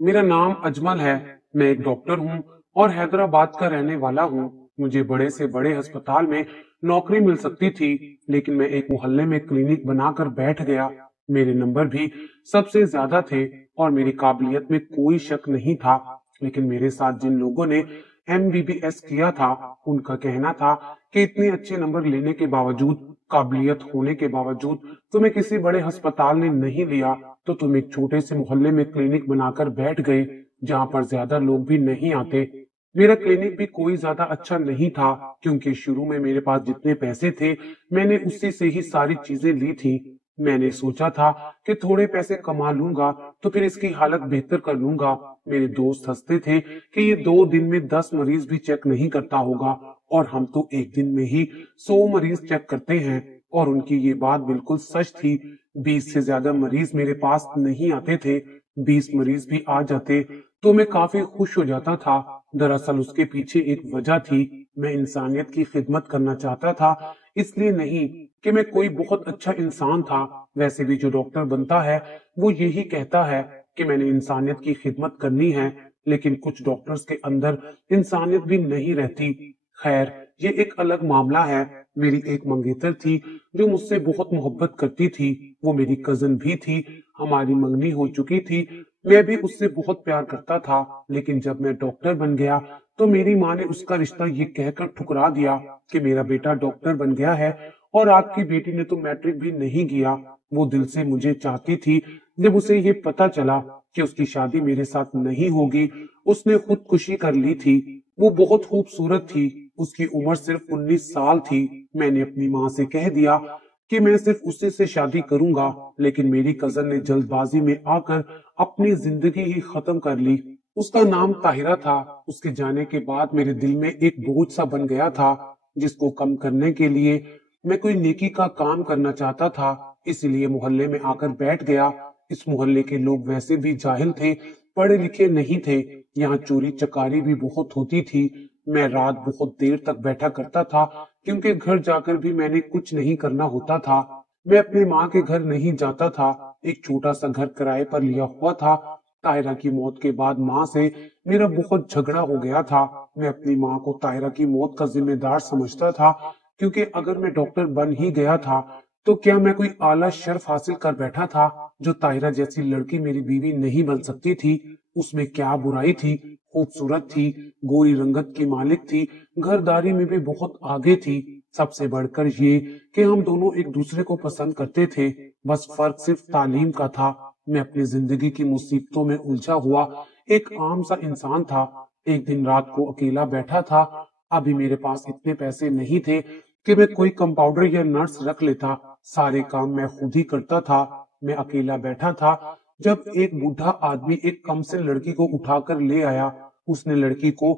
मेरा नाम अजमल है। मैं एक डॉक्टर हूँ और हैदराबाद का रहने वाला हूँ। मुझे बड़े से बड़े अस्पताल में नौकरी मिल सकती थी, लेकिन मैं एक मोहल्ले में क्लिनिक बनाकर बैठ गया। मेरे नंबर भी सबसे ज्यादा थे और मेरी काबिलियत में कोई शक नहीं था। लेकिन मेरे साथ जिन लोगों ने एमबीबीएस किया था, उनका कहना था कि इतने अच्छे नंबर लेने के बावजूद, काबिलियत होने के बावजूद तुम्हें किसी बड़े अस्पताल ने नहीं लिया, तो तुम एक छोटे से मोहल्ले में क्लिनिक बनाकर बैठ गए, जहां पर ज्यादा लोग भी नहीं आते। मेरा क्लिनिक भी कोई ज्यादा अच्छा नहीं था, क्योंकि शुरू में मेरे पास जितने पैसे थे, मैंने उसी से ही सारी चीजें ली थी। मैंने सोचा था कि थोड़े पैसे कमा लूंगा तो फिर इसकी हालत बेहतर कर लूंगा। मेरे दोस्त हंसते थे कि ये 2 दिन में 10 मरीज भी चेक नहीं करता होगा, और हम तो एक दिन में ही 100 मरीज चेक करते हैं। और उनकी ये बात बिल्कुल सच थी। 20 से ज्यादा मरीज मेरे पास नहीं आते थे। 20 मरीज भी आ जाते तो मैं काफी खुश हो जाता था। दरअसल उसके पीछे एक वजह थी। मैं इंसानियत की खिदमत करना चाहता था, इसलिए नहीं कि मैं कोई बहुत अच्छा इंसान था। वैसे भी जो डॉक्टर बनता है वो यही कहता है कि मैंने इंसानियत की खिदमत करनी है, लेकिन कुछ डॉक्टर्स के अंदर इंसानियत भी नहीं रहती। खैर, ये एक अलग मामला है। मेरी एक मंगेतर थी जो मुझसे बहुत मोहब्बत करती थी। वो मेरी कजन भी थी। हमारी मंगनी हो चुकी थी। मैं भी उससे बहुत प्यार करता था, लेकिन जब मैं डॉक्टर बन गया तो मेरी माँ ने उसका रिश्ता ये कहकर ठुकरा दिया कि मेरा बेटा डॉक्टर बन गया है और आपकी बेटी ने तो मैट्रिक भी नहीं किया। वो दिल से मुझे चाहती थी। जब उसे ये पता चला कि उसकी शादी मेरे साथ नहीं होगी, उसने खुदकुशी कर ली थी। वो बहुत खूबसूरत थी। उसकी उम्र सिर्फ 19 साल थी। मैंने अपनी माँ से कह दिया कि मैं सिर्फ उसी से शादी करूंगा, लेकिन मेरी कजन ने जल्दबाजी में आकर अपनी जिंदगी ही खत्म कर ली। उसका नाम ताहिरा था। उसके जाने के बाद मेरे दिल में एक बोझ सा बन गया था, जिसको कम करने के लिए मैं कोई नेकी का काम करना चाहता था। इसलिए मोहल्ले में आकर बैठ गया। इस मोहल्ले के लोग वैसे भी जाहिल थे, पढ़े लिखे नहीं थे। यहाँ चोरी चकारी भी बहुत होती थी। मैं रात बहुत देर तक बैठा करता था, क्योंकि घर जाकर भी मैंने कुछ नहीं करना होता था। मैं अपनी माँ के घर नहीं जाता था। एक छोटा सा घर किराए पर लिया हुआ था। ताहिरा की मौत के बाद माँ से मेरा बहुत झगड़ा हो गया था। मैं अपनी माँ को ताहिरा की मौत का जिम्मेदार समझता था, क्योंकि अगर मैं डॉक्टर बन ही गया था तो क्या मैं कोई आला शर्फ हासिल कर बैठा था। जो ताहिरा जैसी लड़की मेरी बीवी नहीं बन सकती थी, उसमें क्या बुराई थी। खूबसूरत थी, गोरी रंगत की मालिक थी, घरदारी में भी बहुत आगे थी। सबसे बढ़कर ये कि हम दोनों एक दूसरे को पसंद करते थे। बस फर्क सिर्फ तालीम का था। मैं अपनी जिंदगी की मुसीबतों में उलझा हुआ एक आम सा इंसान था। एक दिन रात को अकेला बैठा था। अभी मेरे पास इतने पैसे नहीं थे कि मैं कोई कंपाउंडर या नर्स रख लेता। सारे काम मैं खुद ही करता था। मैं अकेला बैठा था जब एक बूढ़ा आदमी एक कमसिन लड़की को उठाकर ले आया। उसने लड़की को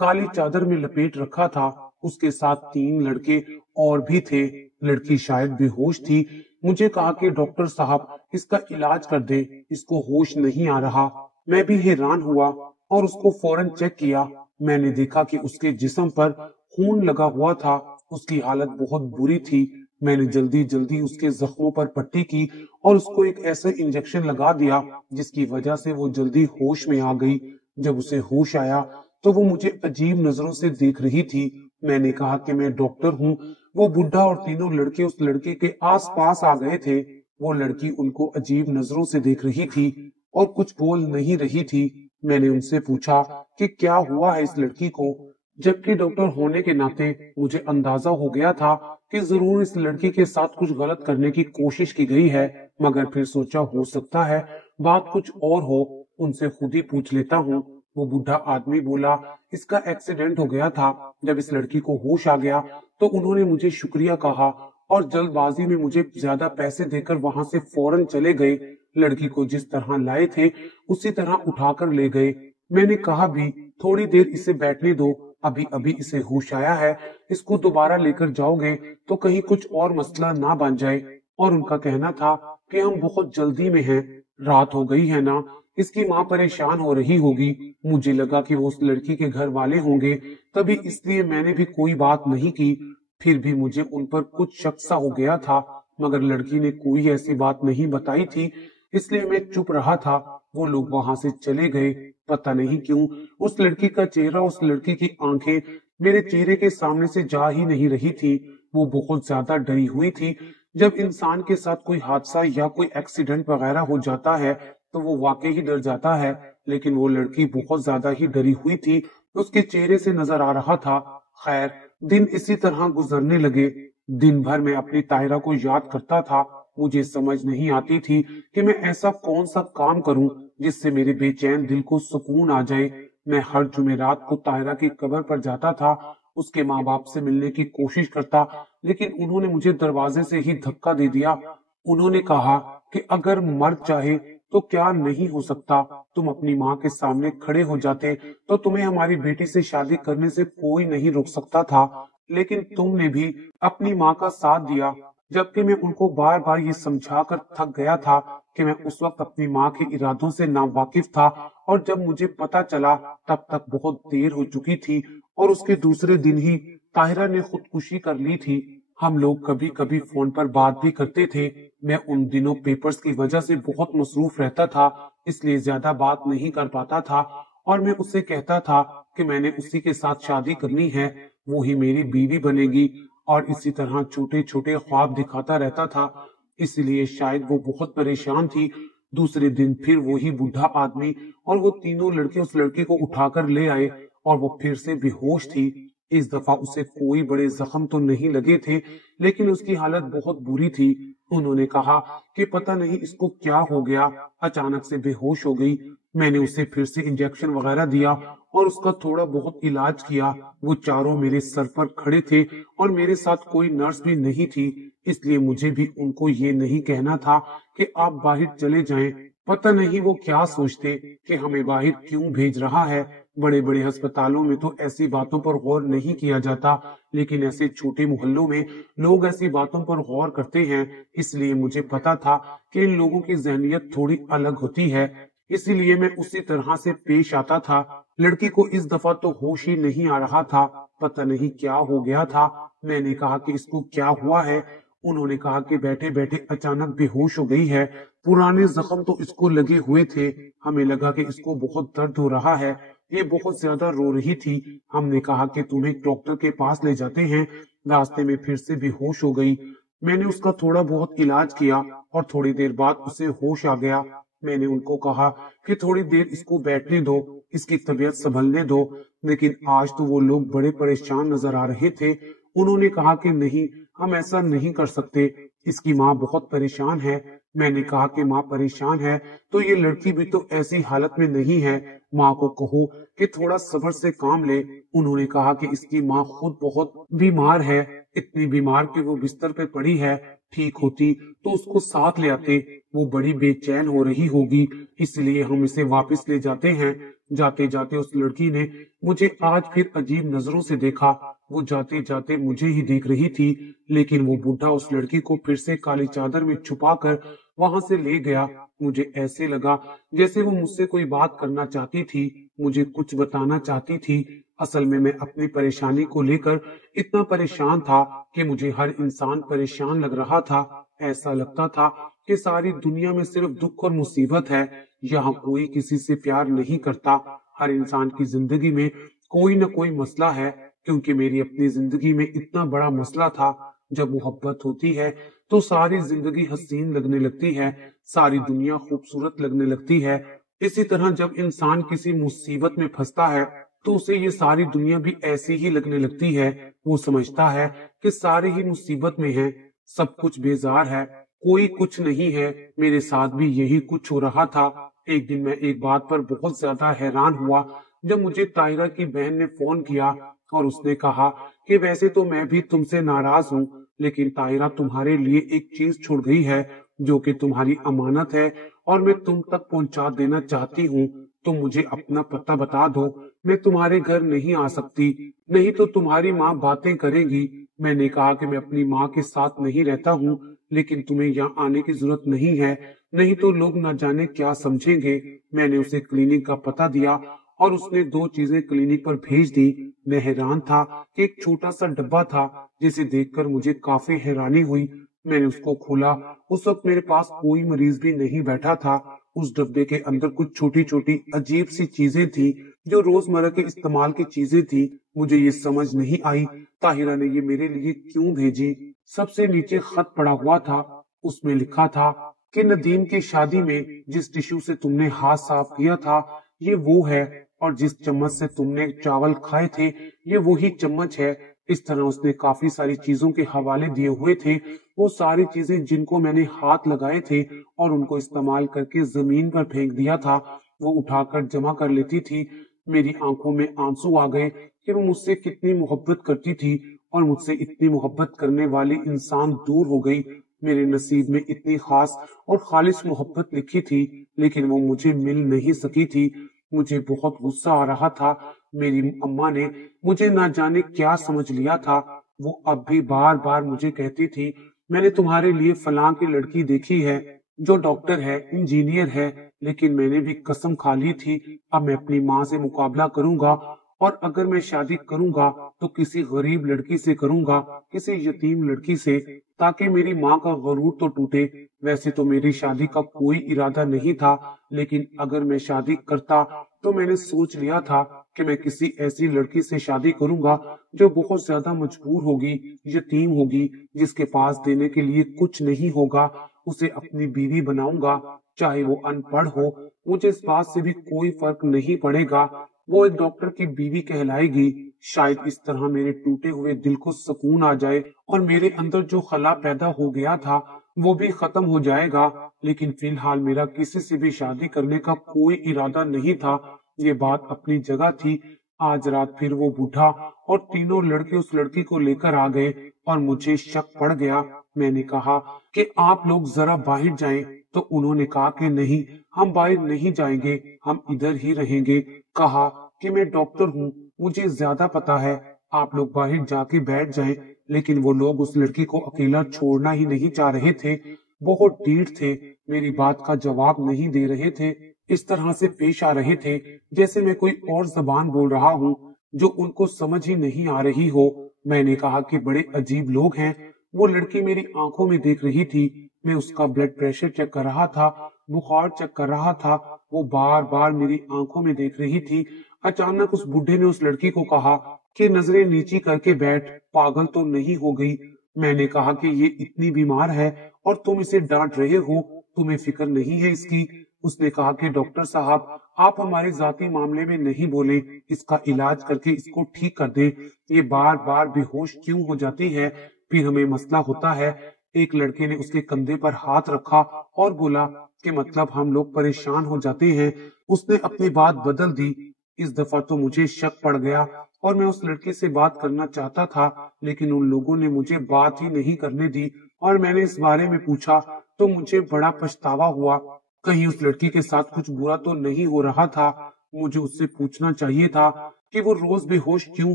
काली चादर में लपेट रखा था। उसके साथ 3 लड़के और भी थे। लड़की शायद बेहोश थी। मुझे कहा कि डॉक्टर साहब, इसका इलाज कर दे, इसको होश नहीं आ रहा। मैं भी हैरान हुआ और उसको फौरन चेक किया। मैंने देखा कि उसके जिस्म पर खून लगा हुआ था। उसकी हालत बहुत बुरी थी। मैंने जल्दी जल्दी उसके जख्मों पर पट्टी की और उसको एक ऐसा इंजेक्शन लगा दिया जिसकी वजह से वो जल्दी होश में आ गई। जब उसे होश आया तो वो मुझे अजीब नजरों से देख रही थी। मैंने कहा कि मैं डॉक्टर हूँ। वो बुढ़ा और तीनों लड़के उस लड़के के आस पास आ गए थे। वो लड़की उनको अजीब नजरों से देख रही थी और कुछ बोल नहीं रही थी। मैंने उनसे पूछा कि क्या हुआ है इस लड़की को, जबकि डॉक्टर होने के नाते मुझे अंदाजा हो गया था कि जरूर इस लड़की के साथ कुछ गलत करने की कोशिश की गई है। मगर फिर सोचा हो सकता है बात कुछ और हो, उनसे खुद ही पूछ लेता हूँ। वो बूढ़ा आदमी बोला, इसका एक्सीडेंट हो गया था। जब इस लड़की को होश आ गया तो उन्होंने मुझे शुक्रिया कहा और जल्दबाजी में मुझे ज्यादा पैसे देकर वहां से फौरन चले गए। लड़की को जिस तरह लाए थे उसी तरह उठाकर ले गए। मैंने कहा भी, थोड़ी देर इसे बैठने दो, अभी अभी इसे होश आया है, इसको दोबारा लेकर जाओगे तो कहीं कुछ और मसला ना बन जाए। और उनका कहना था कि हम बहुत जल्दी में हैं, रात हो गई है ना, इसकी माँ परेशान हो रही होगी। मुझे लगा कि वो उस लड़की के घर वाले होंगे, तभी इसलिए मैंने भी कोई बात नहीं की। फिर भी मुझे उन पर कुछ शक सा हो गया था, मगर लड़की ने कोई ऐसी बात नहीं बताई थी, इसलिए मैं चुप रहा था। वो लोग वहां से चले गए। पता नहीं क्यों उस लड़की का चेहरा, उस लड़की की आंखें मेरे चेहरे के सामने से जा ही नहीं रही थी। वो बहुत ज्यादा डरी हुई थी। जब इंसान के साथ कोई हादसा या कोई एक्सीडेंट वगैरह हो जाता है तो वो वाकई ही डर जाता है, लेकिन वो लड़की बहुत ज्यादा ही डरी हुई थी, उसके चेहरे से नजर आ रहा था। खैर, दिन इसी तरह गुजरने लगे। दिन भर मैं अपनी ताहिरा को याद करता था। मुझे समझ नहीं आती थी कि मैं ऐसा कौन सा काम करूं जिससे मेरे बेचैन दिल को सुकून आ जाए। मैं हर जुमेरात को ताहिरा की कब्र पर जाता था, उसके माँ बाप से मिलने की कोशिश करता, लेकिन उन्होंने मुझे दरवाजे से ही धक्का दे दिया। उन्होंने कहा कि अगर मर्द चाहे तो क्या नहीं हो सकता, तुम अपनी माँ के सामने खड़े हो जाते तो तुम्हें हमारी बेटी से शादी करने से कोई नहीं रोक सकता था, लेकिन तुमने भी अपनी माँ का साथ दिया। जबकि मैं उनको बार बार ये समझाकर थक गया था कि मैं उस वक्त अपनी माँ के इरादों से नावाकिफ था, और जब मुझे पता चला तब तक बहुत देर हो चुकी थी और उसके दूसरे दिन ही ताहिरा ने खुदकुशी कर ली थी। हम लोग कभी कभी फोन पर बात भी करते थे। मैं उन दिनों पेपर्स की वजह से बहुत मसरूफ रहता था, इसलिए ज्यादा बात नहीं कर पाता था, और मैं उससे कहता था कि मैंने उसी के साथ शादी करनी है, वो ही मेरी बीवी बनेगी, और इसी तरह छोटे छोटे ख्वाब दिखाता रहता था। इसलिए शायद वो बहुत परेशान थी। दूसरे दिन फिर वही बूढ़ा आदमी और वो तीनों लड़के उस लड़की को उठाकर ले आए, और वो फिर से बेहोश थी। इस दफा उसे कोई बड़े जख्म तो नहीं लगे थे, लेकिन उसकी हालत बहुत बुरी थी। उन्होंने कहा कि पता नहीं इसको क्या हो गया, अचानक से बेहोश हो गई। मैंने उसे फिर से इंजेक्शन वगैरह दिया और उसका थोड़ा बहुत इलाज किया। वो चारों मेरे सर पर खड़े थे और मेरे साथ कोई नर्स भी नहीं थी, इसलिए मुझे भी उनको ये नहीं कहना था कि आप बाहर चले जाएं। पता नहीं वो क्या सोचते कि हमें बाहर क्यों भेज रहा है। बड़े बड़े अस्पतालों में तो ऐसी बातों पर गौर नहीं किया जाता, लेकिन ऐसे छोटे मोहल्लों में लोग ऐसी बातों पर गौर करते हैं। इसलिए मुझे पता था कि इन लोगों की जहनियत थोड़ी अलग होती है, इसीलिए मैं उसी तरह से पेश आता था। लड़की को इस दफा तो होश ही नहीं आ रहा था, पता नहीं क्या हो गया था। मैंने कहा कि इसको क्या हुआ है। उन्होंने कहा कि बैठे बैठे अचानक बेहोश हो गई है, पुराने जख्म तो इसको लगे हुए थे, हमें लगा कि इसको बहुत दर्द हो रहा है, ये बहुत ज्यादा रो रही थी। हमने कहा कि तुम्हें डॉक्टर के पास ले जाते हैं। रास्ते में फिर से बेहोश हो गई। मैंने उसका थोड़ा बहुत इलाज किया और थोड़ी देर बाद उसे होश आ गया। मैंने उनको कहा कि थोड़ी देर इसको बैठने दो, इसकी तबीयत संभलने दो, लेकिन आज तो वो लोग बड़े परेशान नजर आ रहे थे। उन्होंने कहा कि नहीं, हम ऐसा नहीं कर सकते, इसकी माँ बहुत परेशान है। मैंने कहा कि माँ परेशान है तो ये लड़की भी तो ऐसी हालत में नहीं है, माँ को कहो कि थोड़ा सब्र से काम ले। उन्होंने कहा कि इसकी माँ खुद बहुत बीमार है, इतनी बीमार कि वो बिस्तर पे पड़ी है, ठीक होती तो उसको साथ ले आते, वो बड़ी बेचैन हो रही होगी, इसलिए हम इसे वापस ले जाते हैं। जाते जाते उस लड़की ने मुझे आज फिर अजीब नजरों से देखा। वो जाते जाते मुझे ही देख रही थी, लेकिन वो बूढ़ा उस लड़की को फिर से काली चादर में छुपाकर वहां से ले गया। मुझे ऐसे लगा जैसे वो मुझसे कोई बात करना चाहती थी, मुझे कुछ बताना चाहती थी। असल में मैं अपनी परेशानी को लेकर इतना परेशान था कि मुझे हर इंसान परेशान लग रहा था। ऐसा लगता था कि सारी दुनिया में सिर्फ दुख और मुसीबत है, यहाँ कोई किसी से प्यार नहीं करता। हर इंसान की जिंदगी में कोई न कोई मसला है, क्योंकि मेरी अपनी जिंदगी में इतना बड़ा मसला था। जब मोहब्बत होती है तो सारी जिंदगी हसीन लगने लगती है, सारी दुनिया खूबसूरत लगने लगती है। इसी तरह जब इंसान किसी मुसीबत में फंसता है तो उसे ये सारी दुनिया भी ऐसी ही लगने लगती है। वो समझता है कि सारे ही मुसीबत में हैं, सब कुछ बेजार है, कोई कुछ नहीं है। मेरे साथ भी यही कुछ हो रहा था। एक दिन मैं एक बात पर बहुत ज्यादा हैरान हुआ जब मुझे ताहिरा की बहन ने फोन किया और उसने कहा कि वैसे तो मैं भी तुमसे नाराज हूँ, लेकिन ताहिरा तुम्हारे लिए एक चीज छोड़ गई है जो कि तुम्हारी अमानत है और मैं तुम तक पहुंचा देना चाहती हूँ। तुम मुझे अपना पता बता दो, मैं तुम्हारे घर नहीं आ सकती, नहीं तो तुम्हारी माँ बातें करेगी। मैंने कहा कि मैं अपनी माँ के साथ नहीं रहता हूँ, लेकिन तुम्हें यहाँ आने की जरूरत नहीं है, नहीं तो लोग न जाने क्या समझेंगे। मैंने उसे क्लिनिक का पता दिया और उसने दो चीजें क्लिनिक पर भेज दी। मैं हैरान था कि एक छोटा सा डब्बा था जिसे देखकर मुझे काफी हैरानी हुई। मैंने उसको खोला, उस वक्त मेरे पास कोई मरीज भी नहीं बैठा था। उस डब्बे के अंदर कुछ छोटी छोटी अजीब सी चीजें थी जो रोजमर्रा के इस्तेमाल की चीजें थी। मुझे ये समझ नहीं आई ताहिरा ने ये मेरे लिए क्यों भेजी। सबसे नीचे खत पड़ा हुआ था, उसमें लिखा था कि नदीम की शादी में जिस टिश्यू से तुमने हाथ साफ किया था ये वो है, और जिस चम्मच से तुमने चावल खाए थे ये वही चम्मच है। इस तरह उसने काफी सारी चीजों के हवाले दिए हुए थे। वो सारी चीजें जिनको मैंने हाथ लगाए थे और उनको इस्तेमाल करके जमीन पर फेंक दिया था वो उठाकर जमा कर लेती थी। मेरी आंखों में आंसू आ गए कि वो मुझसे कितनी मोहब्बत करती थी और मुझसे इतनी मोहब्बत करने वाली इंसान दूर हो गई। मेरे नसीब में इतनी खास और खालिस मोहब्बत लिखी थी लेकिन वो मुझे मिल नहीं सकी थी। मुझे बहुत गुस्सा आ रहा था। मेरी अम्मा ने मुझे ना जाने क्या समझ लिया था। वो अब भी बार बार मुझे कहती थी मैंने तुम्हारे लिए फलां की लड़की देखी है जो डॉक्टर है, इंजीनियर है। लेकिन मैंने भी कसम खा ली थी अब मैं अपनी माँ से मुकाबला करूंगा, और अगर मैं शादी करूंगा तो किसी गरीब लड़की से करूंगा, किसी यतीम लड़की से, ताकि मेरी माँ का गरूर तो टूटे। वैसे तो मेरी शादी का कोई इरादा नहीं था, लेकिन अगर मैं शादी करता तो मैंने सोच लिया था कि मैं किसी ऐसी लड़की से शादी करूंगा जो बहुत ज्यादा मजबूर होगी, यतीम होगी, जिसके पास देने के लिए कुछ नहीं होगा। उसे अपनी बीवी बनाऊंगा, चाहे वो अनपढ़ हो। मुझे इस बात से भी कोई फर्क नहीं पड़ेगा, वो एक डॉक्टर की बीवी कहलाएगी। शायद इस तरह मेरे टूटे हुए दिल को सुकून आ जाए और मेरे अंदर जो खला पैदा हो गया था वो भी खत्म हो जाएगा। लेकिन फिलहाल मेरा किसी से भी शादी करने का कोई इरादा नहीं था। ये बात अपनी जगह थी। आज रात फिर वो बूढ़ा और तीनों लड़के उस लड़की को लेकर आ गए और मुझे शक पड़ गया। मैंने कहा कि आप लोग जरा बाहर जाएं, तो उन्होंने कहा कि नहीं, हम बाहर नहीं जाएंगे, हम इधर ही रहेंगे। कहा कि मैं डॉक्टर हूँ, मुझे ज्यादा पता है, आप लोग बाहर जाके बैठ जाएं। लेकिन वो लोग उस लड़की को अकेला छोड़ना ही नहीं चाह रहे थे। बहुत ढीठ थे, मेरी बात का जवाब नहीं दे रहे थे। इस तरह से पेश आ रहे थे जैसे मैं कोई और जबान बोल रहा हूँ जो उनको समझ ही नहीं आ रही हो। मैंने कहा कि बड़े अजीब लोग हैं। वो लड़की मेरी आंखों में देख रही थी। मैं उसका ब्लड प्रेशर चेक कर रहा था, बुखार चेक कर रहा था। वो बार बार मेरी आंखों में देख रही थी। अचानक उस बूढ़े ने उस लड़की को कहा कि नजरें नीची करके बैठ, पागल तो नहीं हो गई। मैंने कहा कि ये इतनी बीमार है और तुम इसे डांट रहे हो, तुम्हें फिक्र नहीं है इसकी। उसने कहा कि डॉक्टर साहब, आप हमारे जाती मामले में नहीं बोले, इसका इलाज करके इसको ठीक कर दें। ये बार बार बेहोश क्यों हो जाती है, फिर हमें मसला होता है। एक लड़के ने उसके कंधे पर हाथ रखा और बोला कि मतलब हम लोग परेशान हो जाते हैं। उसने अपनी बात बदल दी। इस दफा तो मुझे शक पड़ गया और मैं उस लड़के से बात करना चाहता था, लेकिन उन लोगों ने मुझे बात ही नहीं करने दी और मैंने इस बारे में पूछा तो मुझे बड़ा पछतावा हुआ। कहीं उस लड़की के साथ कुछ बुरा तो नहीं हो रहा था। मुझे उससे पूछना चाहिए था कि वो रोज बेहोश क्यों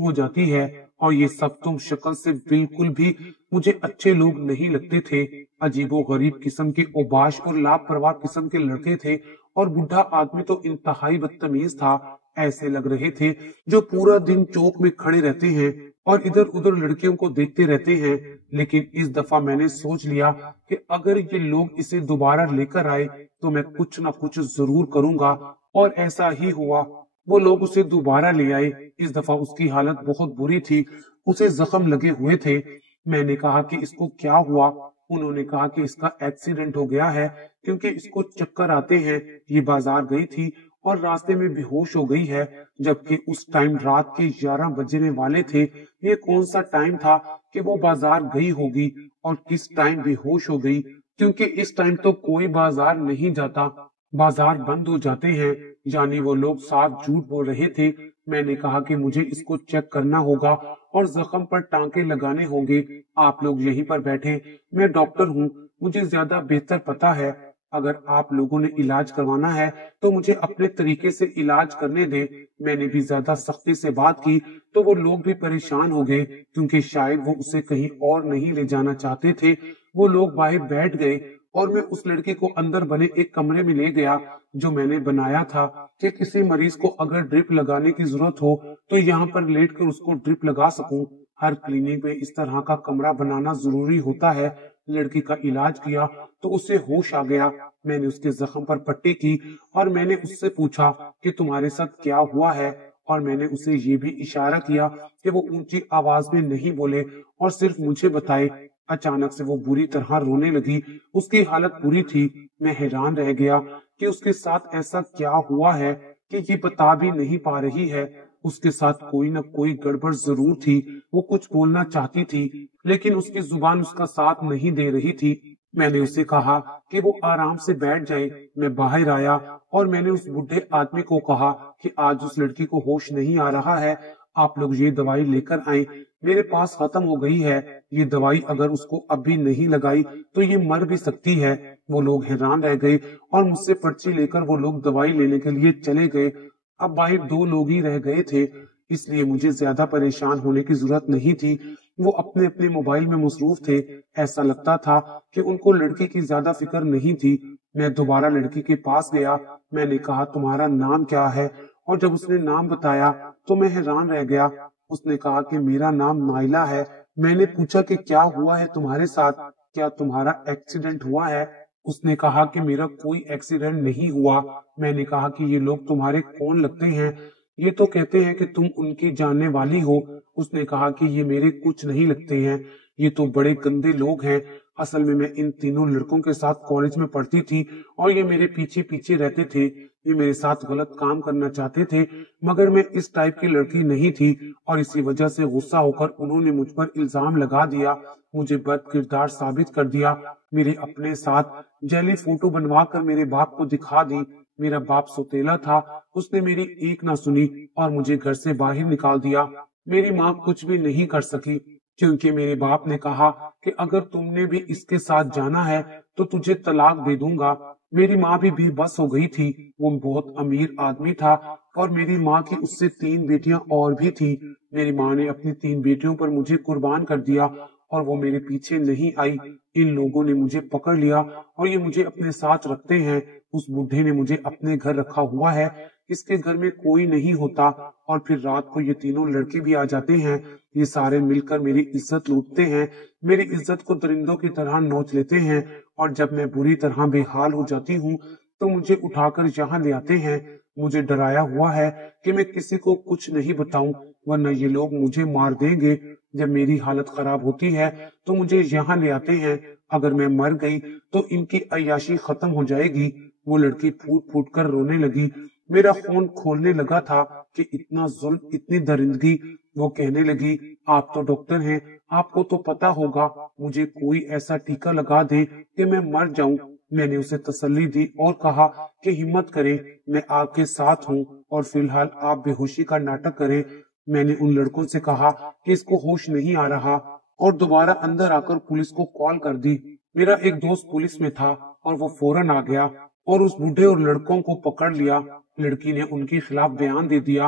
हो जाती है। और ये सब तुम शक्ल से बिल्कुल भी मुझे अच्छे लोग नहीं लगते थे। अजीबो गरीब किस्म के ओबाश और लापरवाह किस्म के लड़के थे, और बुढ़ा आदमी तो इंतहाई बदतमीज था। ऐसे लग रहे थे जो पूरा दिन चौक में खड़े रहते हैं और इधर उधर लड़कियों को देखते रहते हैं। लेकिन इस दफा मैंने सोच लिया कि अगर ये लोग इसे दोबारा लेकर आए तो मैं कुछ ना कुछ जरूर करूंगा, और ऐसा ही हुआ। वो लोग उसे दोबारा ले आए। इस दफा उसकी हालत बहुत बुरी थी, उसे जख्म लगे हुए थे। मैंने कहा कि इसको क्या हुआ। उन्होंने कहा कि इसका एक्सीडेंट हो गया है क्योंकि इसको चक्कर आते हैं। ये बाजार गई थी और रास्ते में बेहोश हो गई है, जबकि उस टाइम रात के 11 बजने वाले थे। ये कौन सा टाइम था कि वो बाजार गई होगी, और किस टाइम बेहोश हो गई, क्योंकि इस टाइम तो कोई बाजार नहीं जाता, बाजार बंद हो जाते हैं। यानी वो लोग साफ झूठ बोल रहे थे। मैंने कहा कि मुझे इसको चेक करना होगा और जख्म पर टांके लगाने होंगे। आप लोग यहीं पर बैठे, मैं डॉक्टर हूँ, मुझे ज्यादा बेहतर पता है। अगर आप लोगों ने इलाज करवाना है तो मुझे अपने तरीके से इलाज करने दें। मैंने भी ज्यादा सख्ती से बात की तो वो लोग भी परेशान हो गए, क्योंकि शायद वो उसे कहीं और नहीं ले जाना चाहते थे। वो लोग बाहर बैठ गए और मैं उस लड़के को अंदर बने एक कमरे में ले गया जो मैंने बनाया था कि किसी मरीज को अगर ड्रिप लगाने की जरूरत हो तो यहाँ पर लेट कर उसको ड्रिप लगा सकूं। हर क्लिनिक में इस तरह का कमरा बनाना जरूरी होता है लड़की का इलाज किया तो उसे होश आ गया। मैंने उसके जख्म पर पट्टी की और मैंने उससे पूछा कि तुम्हारे साथ क्या हुआ है, और मैंने उसे ये भी इशारा किया कि वो ऊंची आवाज में नहीं बोले और सिर्फ मुझे बताए। अचानक से वो बुरी तरह रोने लगी। उसकी हालत बुरी थी। मैं हैरान रह गया कि उसके साथ ऐसा क्या हुआ है कि ये बता भी नहीं पा रही है। उसके साथ कोई न कोई गड़बड़ जरूर थी। वो कुछ बोलना चाहती थी लेकिन उसकी जुबान उसका साथ नहीं दे रही थी। मैंने उसे कहा कि वो आराम से बैठ जाए। मैं बाहर आया और मैंने उस बूढ़े आदमी को कहा कि आज उस लड़की को होश नहीं आ रहा है, आप लोग ये दवाई लेकर आए, मेरे पास खत्म हो गई है। ये दवाई अगर उसको अभी नहीं लगाई तो ये मर भी सकती है। वो लोग हैरान रह गए और मुझसे पर्ची लेकर वो लोग दवाई लेने के लिए चले गए। अब बाहर दो लोग ही रह गए थे, इसलिए मुझे ज्यादा परेशान होने की जरूरत नहीं थी। वो अपने अपने मोबाइल में मसरूफ थे। ऐसा लगता था कि उनको लड़की की ज्यादा फिक्र नहीं थी। मैं दोबारा लड़की के पास गया। मैंने कहा तुम्हारा नाम क्या है, और जब उसने नाम बताया तो मैं हैरान रह गया। उसने कहा कि मेरा नाम नाइला है। मैंने पूछा कि क्या हुआ है तुम्हारे साथ, क्या तुम्हारा एक्सीडेंट हुआ है? उसने कहा कि मेरा कोई एक्सीडेंट नहीं हुआ। मैंने कहा कि ये लोग तुम्हारे कौन लगते हैं? ये तो कहते हैं कि तुम उनकी जानने वाली हो। उसने कहा कि ये मेरे कुछ नहीं लगते हैं, ये तो बड़े गंदे लोग हैं। असल में मैं इन तीनों लड़कों के साथ कॉलेज में पढ़ती थी और ये मेरे पीछे पीछे रहते थे। ये मेरे साथ गलत काम करना चाहते थे, मगर मैं इस टाइप की लड़की नहीं थी और इसी वजह से गुस्सा होकर उन्होंने मुझ पर इल्जाम लगा दिया, मुझे बद किरदार साबित कर दिया। मेरे अपने साथ जैली फोटो बनवा कर मेरे बाप को दिखा दी। मेरा बाप सौतेला था, उसने मेरी एक ना सुनी और मुझे घर से बाहर निकाल दिया। मेरी माँ कुछ भी नहीं कर सकी क्योंकि मेरे बाप ने कहा कि अगर तुमने भी इसके साथ जाना है तो तुझे तलाक दे दूंगा। मेरी माँ भी बेबस हो गई थी। वो बहुत अमीर आदमी था और मेरी माँ की उससे 3 बेटियां और भी थी। मेरी माँ ने अपनी 3 बेटियों पर मुझे कुर्बान कर दिया और वो मेरे पीछे नहीं आई। इन लोगों ने मुझे पकड़ लिया और ये मुझे अपने साथ रखते हैं। उस बुढ़े ने मुझे अपने घर रखा हुआ है। इसके घर में कोई नहीं होता और फिर रात को ये तीनों लड़के भी आ जाते हैं। ये सारे मिलकर मेरी इज्जत लूटते हैं, मेरी इज्जत को दरिंदों की तरह नोच लेते हैं और जब मैं बुरी तरह बेहाल हो जाती हूँ तो मुझे उठाकर यहाँ ले आते हैं। मुझे डराया हुआ है कि मैं किसी को कुछ नहीं बताऊं, वरना ये लोग मुझे मार देंगे। जब मेरी हालत खराब होती है तो मुझे यहाँ ले आते हैं। अगर मैं मर गई तो इनकी अय्याशी खत्म हो जाएगी। वो लड़की फूट फूट कर रोने लगी। मेरा खून खोलने लगा था कि इतना जुल्म, इतनी दरिंदगी। वो कहने लगी, आप तो डॉक्टर हैं, आपको तो पता होगा, मुझे कोई ऐसा टीका लगा दे कि मैं मर जाऊं। मैंने उसे तसल्ली दी और कहा कि हिम्मत करें, मैं आपके साथ हूँ और फिलहाल आप बेहोशी का नाटक करें। मैंने उन लड़कों से कहा कि इसको होश नहीं आ रहा और दोबारा अंदर आकर पुलिस को कॉल कर दी। मेरा एक दोस्त पुलिस में था और वो फौरन आ गया और उस बूढ़े और लड़कों को पकड़ लिया। लड़की ने उनके खिलाफ बयान दे दिया।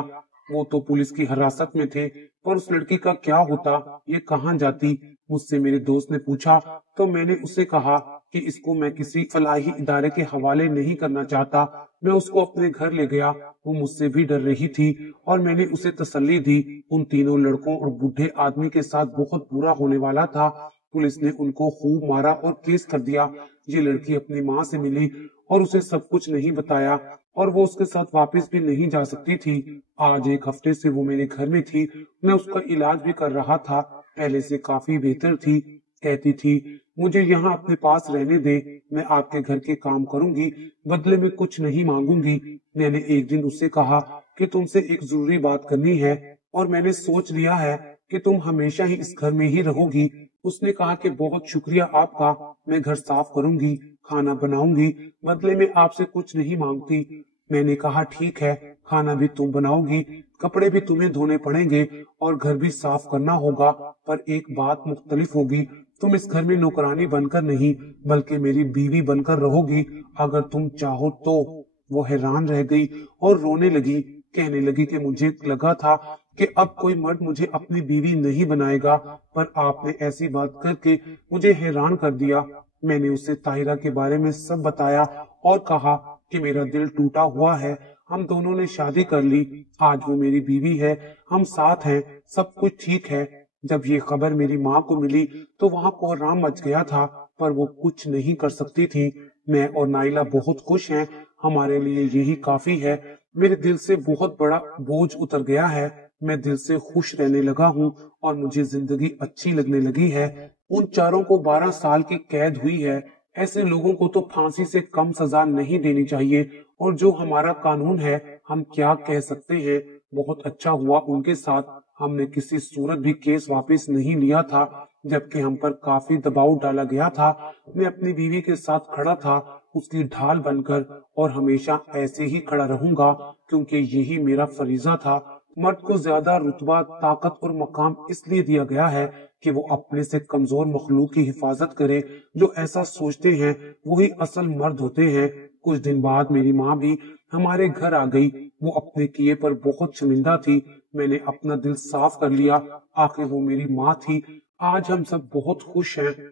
वो तो पुलिस की हिरासत में थे, पर उस लड़की का क्या होता, ये कहाँ जाती? मुझसे मेरे दोस्त ने पूछा तो मैंने उसे कहा कि इसको मैं किसी फलाही इदारे के हवाले नहीं करना चाहता। मैं उसको अपने घर ले गया। वो मुझसे भी डर रही थी और मैंने उसे तसल्ली दी। उन तीनों लड़कों और बूढ़े आदमी के साथ बहुत बुरा होने वाला था। पुलिस ने उनको खूब मारा और केस कर दिया। ये लड़की अपनी माँ से मिली और उसे सब कुछ नहीं बताया और वो उसके साथ वापस भी नहीं जा सकती थी। आज 1 हफ्ते से वो मेरे घर में थी। मैं उसका इलाज भी कर रहा था। पहले से काफी बेहतर थी। कहती थी, मुझे यहाँ अपने पास रहने दे, मैं आपके घर के काम करूंगी, बदले में कुछ नहीं मांगूंगी। मैंने एक दिन उससे कहा कि तुमसे एक जरूरी बात करनी है और मैंने सोच लिया है कि तुम हमेशा ही इस घर में ही रहोगी। उसने कहा कि बहुत शुक्रिया आपका, मैं घर साफ करूंगी, खाना बनाऊंगी, बदले में आपसे कुछ नहीं मांगती। मैंने कहा ठीक है, खाना भी तुम बनाओगी, कपड़े भी तुम्हें धोने पड़ेंगे और घर भी साफ करना होगा, पर एक बात मुख्तलिफ होगी, तुम इस घर में नौकरानी बनकर नहीं बल्कि मेरी बीवी बनकर रहोगी, अगर तुम चाहो तो। वो हैरान रह गई और रोने लगी। कहने लगी कि मुझे लगा था कि अब कोई मर्द मुझे अपनी बीवी नहीं बनाएगा, पर आपने ऐसी बात करके मुझे हैरान कर दिया। मैंने उसे ताहिरा के बारे में सब बताया और कहा कि मेरा दिल टूटा हुआ है, हम दोनों ने शादी कर ली, आज वो मेरी बीवी है, हम साथ हैं, सब कुछ ठीक है। जब ये खबर मेरी माँ को मिली तो वहाँ कोहराम मच गया था। पर वो कुछ नहीं कर सकती थी। मैं और नाइला बहुत खुश हैं, हमारे लिए यही काफी है। मेरे दिल से बहुत बड़ा बोझ उतर गया है। मैं दिल से खुश रहने लगा हूँ और मुझे जिंदगी अच्छी लगने लगी है। उन चारों को 12 साल की कैद हुई है। ऐसे लोगों को तो फांसी से कम सजा नहीं देनी चाहिए। और जो हमारा कानून है, हम क्या कह सकते हैं। बहुत अच्छा हुआ उनके साथ। हमने किसी सूरत भी केस वापस नहीं लिया था, जबकि हम पर काफी दबाव डाला गया था। मैं अपनी बीवी के साथ खड़ा था, उसकी ढाल बनकर, और हमेशा ऐसे ही खड़ा रहूंगा, क्योंकि यही मेरा फरीजा था। मर्द को ज्यादा रुतबा, ताकत और मकाम इसलिए दिया गया है कि वो अपने से कमजोर मखलूक की हिफाजत करे। जो ऐसा सोचते हैं वही असल मर्द होते हैं। कुछ दिन बाद मेरी माँ भी हमारे घर आ गई। वो अपने किए पर बहुत शर्मिंदा थी। मैंने अपना दिल साफ कर लिया। आखिर वो मेरी माँ थी। आज हम सब बहुत खुश हैं।